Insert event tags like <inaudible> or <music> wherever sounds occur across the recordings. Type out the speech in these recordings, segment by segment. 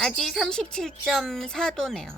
아직 37.4도네요.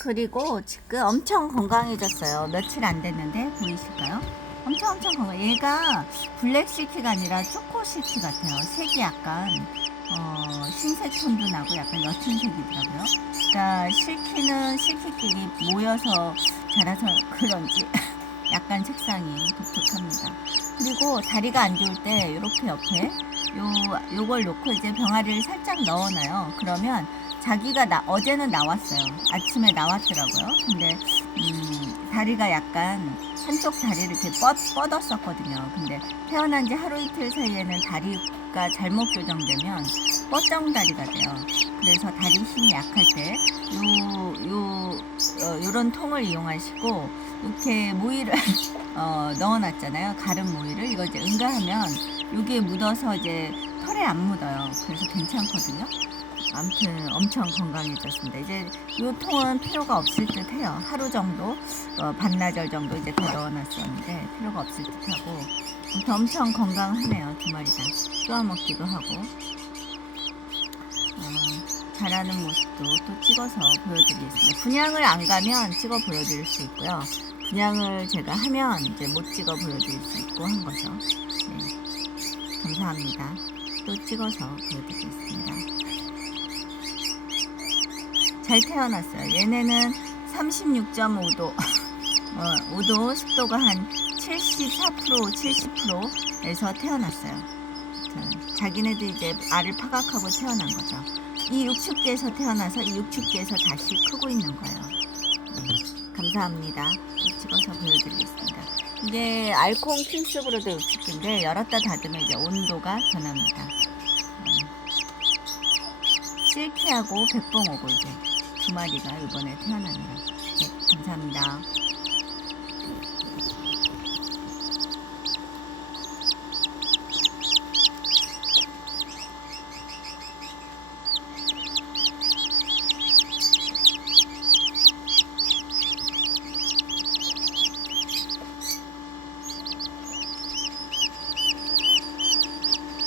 그리고 지금 엄청 건강해졌어요. 며칠 안 됐는데 보이실까요? 엄청 엄청 건강. 얘가 블랙 실키가 아니라 초코 실키 같아요. 색이 약간 어, 흰색 톤도 나고 약간 옅은 색이더라고요. 그러니까 실키는 실키끼리 모여서 자라서 그런지 <laughs> 약간 색상이 독특합니다. 그리고 다리가 안 좋을 때 이렇게 옆에 요 요걸 놓고 이제 병아리를 살짝 넣어놔요. 그러면 자기가 나 어제는 나왔어요. 아침에 나왔더라고요. 근데 음, 다리가 약간 한쪽 다리를 이렇게 뻗, 뻗었었거든요. 근데 태어난 지 하루 이틀 사이에는 다리가 잘못 교정되면 뻗정 다리가 돼요. 그래서 다리 힘이 약할 때 요, 요, 어, 요런 통을 이용하시고 이렇게 모이를 <laughs> 어, 넣어놨잖아요. 가름 모이를 이거 이제 응가하면 여기에 묻어서 이제 털에 안 묻어요. 그래서 괜찮거든요. 아무튼 엄청 건강해졌습니다. 이제 이 통은 필요가 없을 듯 해요. 하루 정도, 어, 반나절 정도 이제 더 넣어놨었는데 필요가 없을 듯 하고 아무튼 엄청 건강하네요. 두 마리 다. 쪼아먹기도 하고 어, 자라는 모습도 또 찍어서 보여드리겠습니다. 분양을 안 가면 찍어 보여드릴 수 있고요. 분양을 제가 하면 이제 못 찍어 보여드릴 수 있고 한 거죠. 네. 감사합니다. 또 찍어서 보여드리겠습니다. 잘 태어났어요. 얘네는 36.5도, <laughs> 어, 5도, 습도가 한 74%, 70%에서 태어났어요. 자기네도 이제 알을 파각하고 태어난 거죠. 이 육축기에서 태어나서 이 육축기에서 다시 크고 있는 거예요. 네, 감사합니다. 또 찍어서 보여드리겠습니다. 이게 알콩 킹스브로드 육축기인데 열었다 닫으면 이제 온도가 변합니다. 음. 실키하고 백봉오고 이제 두 마리가 이번에 태어납니다. 네, 감사합니다.